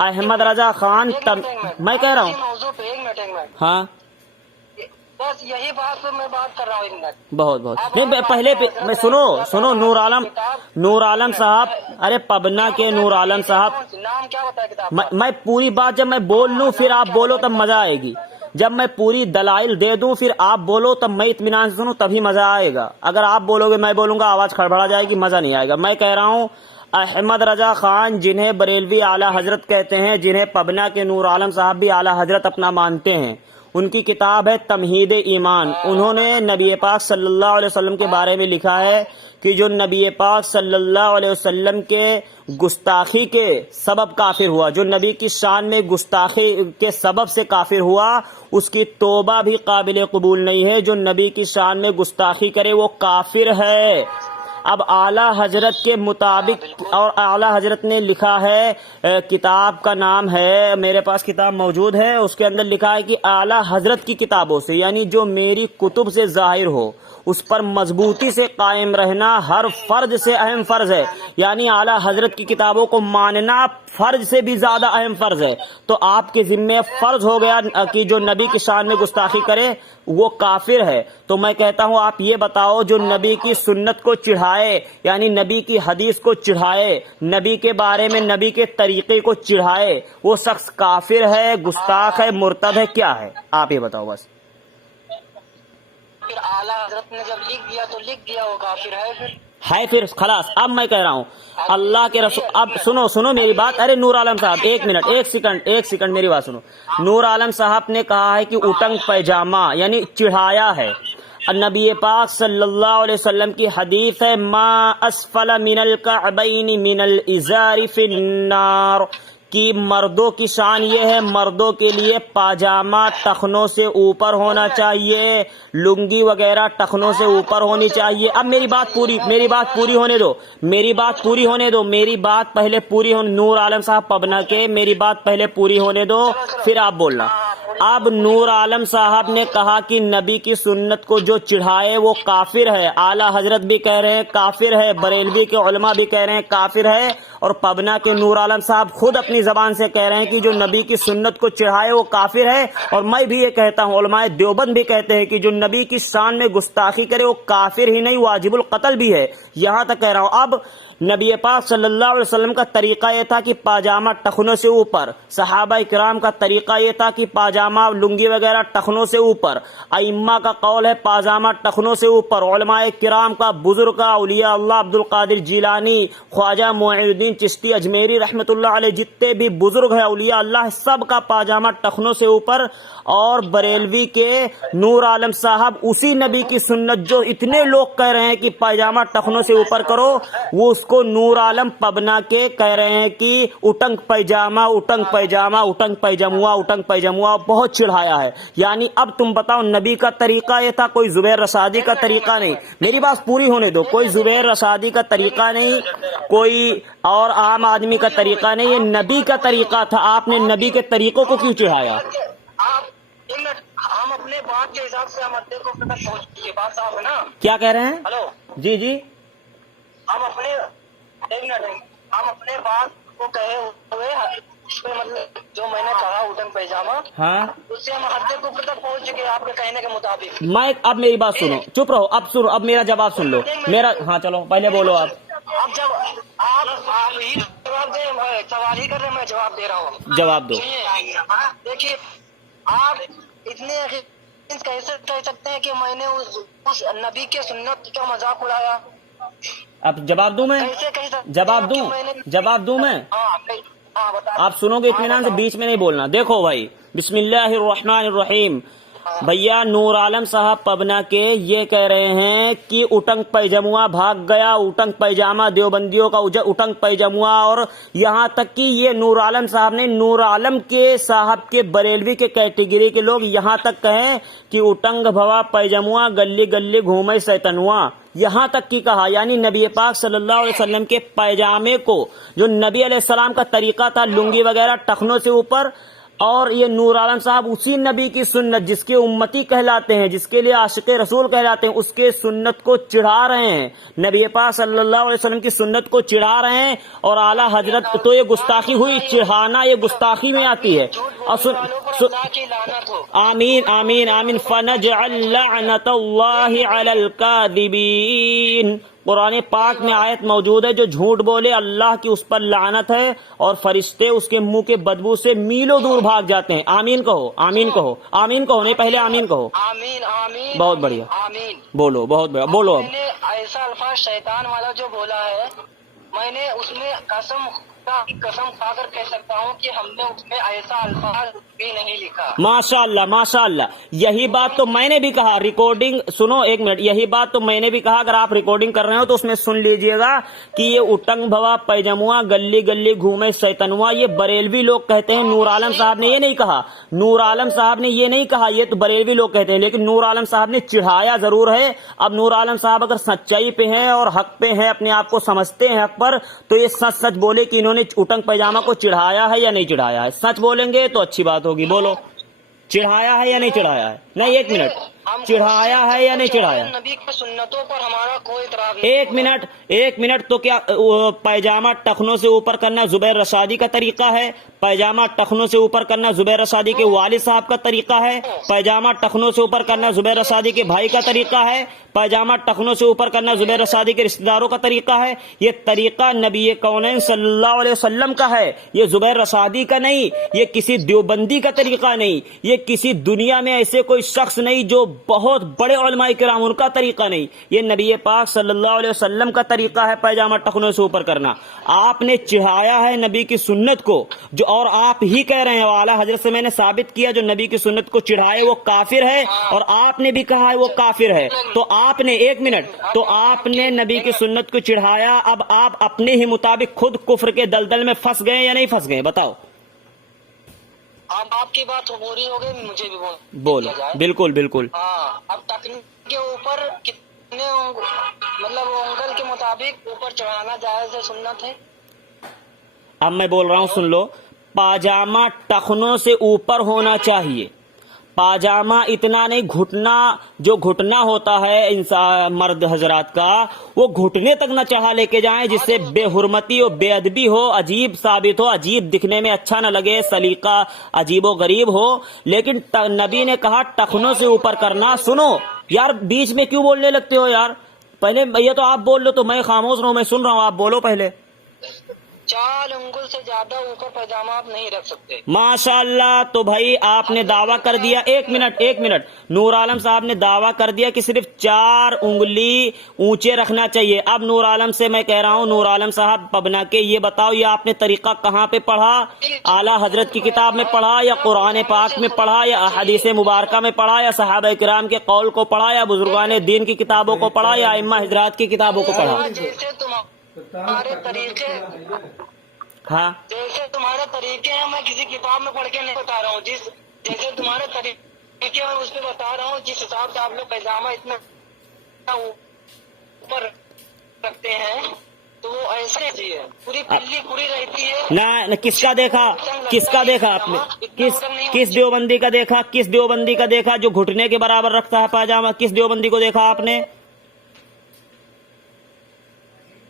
احمد رضا خان میں کہہ رہا ہوں موضوع پہ ایک منٹ ہاں بس یہی بات پہ میں بات کر رہا ہوں ایک منٹ. بہت نہیں پہلے میں سنو نور عالم صاحب، ارے پبنا کے نور عالم صاحب، نام کیا ہوتا ہے کتاب؟ میں پوری بات جب میں بول لوں پھر آپ بولو تب مزہ آئے گی. جب میں پوری دلائل دے دوں پھر آپ بولو تب میں اطمینان سے سنوں تبھی مزہ آئے گا. اگر آپ بولو گے میں بولوں گا آواز کھڑبڑا جائے گی، مزہ نہیں آئے گا. میں کہہ رہا ہوں احمد رضا خان جنہیں بریلوی اعلیٰ حضرت کہتے ہیں، جنہیں پبنا کے نور عالم صاحب بھی اعلیٰ حضرت اپنا مانتے ہیں، ان کی کتاب ہے تمہید ایمان. انہوں نے نبی پاک صلی اللہ علیہ وسلم کے بارے میں لکھا ہے کہ جو نبی پاک صلی اللہ علیہ وسلم کے گستاخی کے سبب کافر ہوا، جو نبی کی شان میں گستاخی کے سبب سے کافر ہوا، اس کی توبہ بھی قابل قبول نہیں ہے. جو نبی کی شان میں گستاخی کرے وہ کافر ہے. اب اعلیٰ حضرت کے مطابق، اور اعلیٰ حضرت نے لکھا ہے، کتاب کا نام ہے، میرے پاس کتاب موجود ہے، اس کے اندر لکھا ہے کہ اعلیٰ حضرت کی کتابوں سے، یعنی جو میری کتب سے ظاہر ہو اس پر مضبوطی سے قائم رہنا ہر فرض سے اہم فرض ہے. یعنی اعلیٰ حضرت کی کتابوں کو ماننا فرض سے بھی زیادہ اہم فرض ہے. تو آپ کے ذمے فرض ہو گیا کہ جو نبی کی شان میں گستاخی کرے وہ کافر ہے. تو میں کہتا ہوں آپ یہ بتاؤ، جو نبی کی سنت کو چڑھائے، یعنی نبی کی حدیث کو چڑھائے، نبی کے بارے میں نبی کے طریقے کو چڑھائے، وہ شخص کافر ہے، گستاخ ہے، مرتد ہے، کیا ہے؟ آپ یہ بتاؤ بس. پھر اعلیٰ حضرت نے جب لکھ دیا تو لکھ دیا، وہ کافر ہے پھر خلاص. اب میں کہہ رہا ہوں اللہ کے رسول، اب سنو میری بات. ارے نور عالم صاحب ایک منٹ، ایک سیکنڈ میری بات سنو. نور عالم صاحب نے کہا ہے کہ اٹنگ پیجامہ یعنی چڑھایا ہے. نبی پاک صلی اللہ علیہ وسلم کی حدیث ہے ما اسفل من الکعبین من الازار فی النار، کہ مردوں کی شان یہ ہے، مردوں کے لیے پاجامہ ٹخنوں سے اوپر ہونا چاہیے، لنگی وغیرہ ٹخنوں سے اوپر ہونی چاہیے. اب میری بات پوری ہونے دو، میری بات پہلے پوری ہونے. نور عالم صاحب پبنا کے، میری بات پہلے پوری ہونے دو پھر آپ بولنا. اب نور عالم صاحب نے کہا کہ نبی کی سنت کو جو چڑھائے وہ کافر ہے. اعلیٰ حضرت بھی کہہ رہے ہیں کافر ہے، بریلوی کے علماء بھی کہہ رہے ہیں کافر ہے، اور پبنا کے نور عالم صاحب خود اپنی زبان سے کہہ رہے ہیں کہ جو نبی کی سنت کو چڑھائے وہ کافر ہے. اور میں بھی یہ کہتا ہوں، علماء دیوبند بھی کہتے ہیں کہ جو نبی کی شان میں گستاخی کرے وہ کافر ہی نہیں، واجب القتل بھی ہے. یہاں تک کہہ رہا ہوں. اب نبی پاک صلی اللہ علیہ وسلم کا طریقہ یہ تھا کہ پاجامہ ٹخنوں سے اوپر، صحابہ کرام کا طریقہ یہ تھا کہ پاجامہ لنگی وغیرہ ٹخنوں سے اوپر، ائمہ کا قول ہے پاجامہ ٹخنوں سے اوپر، علماء کرام کا، بزرگ کا، اولیاء اللہ عبد القادر جیلانی، خواجہ معین الدین چشتی اجمیری رحمۃ اللہ علیہ، جتنے بھی بزرگ ہیں اولیاء اللہ، سب کا پاجامہ ٹخنوں سے اوپر. اور بریلوی کے نور عالم صاحب اسی نبی کی سنت جو اتنے لوگ کہہ رہے ہیں کہ پاجامہ ٹخنوں سے اوپر کرو، وہ اس کو نور عالم پبنا کے کہہ رہے ہیں کہ اٹنگ پیجامہ بہت چڑھایا ہے. یعنی اب تم بتاؤ نبی کا طریقہ یہ تھا، کوئی زبیر رشادی کا طریقہ نہیں. میری بات پوری ہونے دو. کوئی زبیر رشادی کا طریقہ نہیں، کوئی اور عام آدمی کا طریقہ نہیں، یہ نبی کا طریقہ تھا. آپ نے نبی کے طریقوں کو کیوں چڑھایا؟ ہم اپنے بات کے حساب سے ہم ادے کو پہنچ بات صاحب ہے نا. کیا کہہ رہے ہیں؟ ہلو جی ہم اپنے بات کو کہے ہوئے اس پہ مطلب جو میں نے کہا اٹنگ پیجامہ، ہاں، اس سے ہم حد کو تک پہنچ چکے آپ کے کہنے کے مطابق. میں اب میری بات سنو، چپ رہو، اب سنو، اب میرا جواب سن لو میرا. ہاں چلو پہلے بولو آپ. اب جب آپ ہی جواب دیں، سوال ہی کر رہے ہیں، میں جواب دے رہا ہوں. جواب دو. دیکھیے آپ اتنے کیسے کہہ سکتے ہیں کہ میں نے اس نبی کے سنت کا مذاق اڑایا؟ اب جواب دوں میں؟ جواب دوں میں؟ آپ سنو گے اطمینان سے، بیچ میں نہیں بولنا. دیکھو بھائی، بسم اللہ الرحمن الرحیم. بھیا نور عالم صاحب پبنا کے یہ کہہ رہے ہیں کہ اٹنگ پیجامہ بھاگ گیا، اٹنگ پیجامہ دیوبندیوں کا اٹنگ پیجامہ، اور یہاں تک کہ یہ نور عالم صاحب نے، نور عالم کے صاحب کے بریلوی کے کیٹیگری کے لوگ یہاں تک کہیں کہ اٹنگ بھوا پیجامہ گلی گلی گھومے سیتنوا، یہاں تک کی کہا. یعنی نبی پاک صلی اللہ علیہ وسلم کے پیجامے کو، جو نبی علیہ السلام کا طریقہ تھا، لنگی وغیرہ ٹخنوں سے اوپر، اور یہ نور عالم صاحب اسی نبی کی سنت جس کے امتی کہلاتے ہیں، جس کے لیے عاشق رسول کہلاتے ہیں، اس کے سنت کو چڑھا رہے ہیں، نبی پاک صلی اللہ علیہ وسلم کی سنت کو چڑھا رہے ہیں، اور اعلیٰ حضرت تو یہ گستاخی ہوئی، چڑھانا یہ گستاخی میں آتی ہے۔ اور سن اللہ کی لعنت ہو۔ آمین آمین آمین۔ فنجعل لعنت اللہ علی الکاذبین، قرآن پاک میں آیت موجود ہے، جو جھوٹ بولے اللہ کی اس پر لعنت ہے، اور فرشتے اس کے منہ کے بدبو سے میلوں دور بھاگ جاتے ہیں۔ آمین کہو، آمین کہو، آمین کہو، نہیں پہلے آمین کہو۔ آمین آمین بہت بڑھیا، آمین۔ بولو، بہت بڑھیا، بولو اب۔ میں نے ایسا الفاظ شیطان والا جو بولا ہے، میں نے اس میں قسم کھا کر کہہ سکتا ہوں کہ ہم نے اس میں ایسا الفاظ بھی نہیں لکھا۔ ماشاء اللہ ماشاء اللہ، یہی بات تو میں نے بھی کہا، ریکارڈنگ سنو ایک منٹ، یہی بات تو میں نے بھی کہا، اگر آپ ریکارڈنگ کر رہے ہو تو اس میں سن لیجئے گا کہ یہ اٹنگ بھوا پیجموا گلی گلی گھومے شیطنوا یہ بریلوی لوگ کہتے ہیں، نور عالم صاحب نے یہ نہیں کہا، نور عالم صاحب نے یہ نہیں کہا، یہ تو بریلوی لوگ کہتے ہیں، لیکن نور عالم صاحب نے چڑھایا ضرور ہے۔ اب نور عالم صاحب اگر سچائی پہ ہیں اور حق پہ ہیں، اپنے آپ کو سمجھتے ہیں حق پر، تو یہ سچ سچ بولے کہ انہوں نے اٹنگ پیجامہ کو چڑھایا ہے یا نہیں چڑھایا ہے، سچ بولیں گے تو اچھی بات ہوگی۔ بولو، چڑھایا ہے یا نہیں چڑھایا ہے؟ نہیں، ایک منٹ، چڑھایا ہے یا نہیں چڑھایا؟ نبی کی سنتوں پر ہمارا کوئی اعتراض نہیں۔ ایک منٹ، تو کیا پیجامہ ٹخنوں سے اوپر کرنا زبیر رشادی کا طریقہ ہے؟ پیجامہ ٹخنوں سے اوپر کرنا زبیر رشادی کے والد صاحب کا طریقہ ہے؟ پیجامہ ٹخنوں سے اوپر کرنا زبیر رشادی کے بھائی کا طریقہ ہے؟ پیجامہ ٹخنوں سے اوپر کرنا زبیر رشادی کے رشتہ داروں کا طریقہ ہے؟ یہ طریقہ نبی کونین صلی اللہ علیہ وسلم کا ہے، یہ زبیر رشادی کا نہیں، یہ کسی دیوبندی کا طریقہ نہیں، یہ کسی دنیا میں ایسے کوئی شخص نہیں جو بہت بڑے علماء کرام، ان کا طریقہ نہیں، یہ نبی پاک صلی اللہ علیہ وسلم کا طریقہ ہے پیجامہ ٹخنوں سے اوپر کرنا۔ آپ نے چڑھایا ہے نبی کی سنت کو، جو اور آپ ہی کہہ رہے ہیں، اعلیٰ حضرت سے میں نے ثابت کیا جو نبی کی سنت کو چڑھائے وہ کافر ہے، اور آپ نے بھی کہا ہے وہ کافر ہے۔ تو آپ نے، ایک منٹ، تو آپ نے نبی کی سنت کو چڑھایا، اب آپ اپنے ہی مطابق خود کفر کے دلدل میں پھنس گئے یا نہیں پھنس گئے؟ بتاؤ۔ اب آپ کی بات پوری ہو گئی، مجھے بھی بولو، بالکل بالکل۔ ہاں، اب تکنیک کے اوپر کتنے مطلب انگل کے مطابق اوپر چڑھانا جائز ہے، سنت ہے؟ اب میں بول رہا ہوں، سن لو، پاجامہ ٹخنوں سے اوپر ہونا چاہیے، پاجامہ اتنا نہیں، گھٹنا، جو گھٹنا ہوتا ہے انسان مرد حضرات کا، وہ گھٹنے تک نہ چڑھا لے کے جائیں، جس سے بے حرمتی ہو، بے ادبی ہو، عجیب ثابت ہو، عجیب دکھنے میں اچھا نہ لگے، سلیقہ عجیب و غریب ہو۔ لیکن نبی نے کہا ٹخنوں سے اوپر کرنا۔ سنو یار، بیچ میں کیوں بولنے لگتے ہو یار؟ پہلے یہ تو آپ بول لو تو میں خاموش رہوں، میں سن رہا ہوں، آپ بولو پہلے۔ 4 انگل سے زیادہ اوپر پیجامہ آپ نہیں رکھ سکتے۔ ماشاء اللہ، تو بھائی آپ نے دعویٰ کر دیا، ایک منٹ، نور عالم صاحب نے دعویٰ کر دیا کہ صرف 4 انگلی اونچے رکھنا چاہیے۔ اب نور عالم سے میں کہہ رہا ہوں، نور عالم صاحب پبنا کے یہ بتاؤ، یہ آپ نے طریقہ کہاں پہ پڑھا؟ اعلیٰ حضرت کی کتاب میں پڑھا، یا قرآن پاک میں پڑھا، یا احادیث مبارکہ میں پڑھا، یا صحابہ کرام کے قول کو پڑھا، یا بزرگان دین کی کتابوں کو پڑھا، یا ائمہ حضرات کی کتابوں کو پڑھا؟ جیسے تمہارے طریقے، ہاں، جیسے تمہارے طریقے ہیں، میں کسی کتاب میں پڑھ کے نہیں بتا رہا ہوں، جیسے تمہارے طریقے میں اس میں بتا رہا ہوں، جس حساب سے آپ لوگ پیجامہ اتنا اوپر رکھتے ہیں تو وہ ایسے ہی ہے، پوری پلی پوری رہتی ہے۔ نہ کس کا دیکھا آپ نے؟ کس دیوبندی کا دیکھا؟ کس دیوبندی کا دیکھا جو گھٹنے کے برابر رکھتا ہے پاجامہ؟ کس دیوبندی کو دیکھا آپ نے؟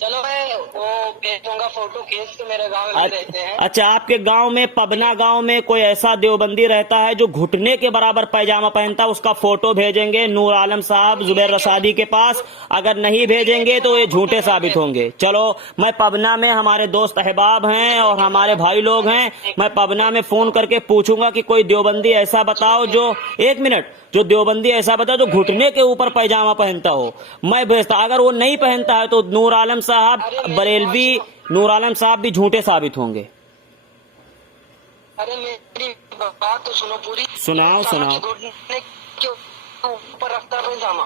چلو میں وہ بھیجوں گا فوٹو کھینچ کے، میرے گاؤں میں رہتے ہیں۔ اچھا، آپ کے گاؤں میں، پبنا گاؤں میں کوئی ایسا دیوبندی رہتا ہے جو گھٹنے کے برابر پیجامہ پہنتا ہے؟ اس کا فوٹو بھیجیں گے نور عالم صاحب زبیر رشادی کے پاس، اگر نہیں بھیجیں گے تو یہ جھوٹے ثابت ہوں گے۔ چلو، میں پبنا میں، ہمارے دوست احباب ہیں اور ہمارے بھائی لوگ ہیں، میں پبنا میں فون کر کے پوچھوں گا کہ کوئی دیوبندی ایسا بتاؤ جو، ایک منٹ، جو دیوبندی ایسا بتاؤ جو گھٹنے کے اوپر پیجامہ پہنتا ہو، میں بھیجتا۔ اگر وہ نہیں پہنتا ہے تو نور عالم صاحب بریلوی، نور عالم صاحب بھی جھوٹے ثابت ہوں گے۔ ارے میری بات تو سنو پوری۔ سناؤ۔ گھٹنے کے اوپر رکھتا ہے پیجامہ،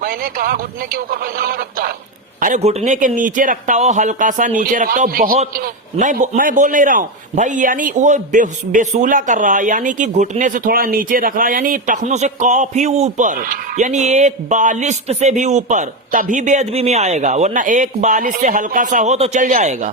میں نے کہا گھٹنے کے اوپر پیجامہ رکھتا ہے۔ ارے گھٹنے کے نیچے رکھتا ہو، ہلکا سا نیچے رکھتا ہو، بہت، میں بول نہیں رہا ہوں بھائی، یعنی وہ بےسولا کر رہا ہے، یعنی کہ گھٹنے سے تھوڑا نیچے رکھ رہا ہے، یعنی ٹخنوں سے کافی اوپر، یعنی ایک بالشت سے بھی اوپر، تبھی بے ادبی میں آئے گا، ورنہ ایک بالش سے ہلکا سا ہو تو چل جائے گا۔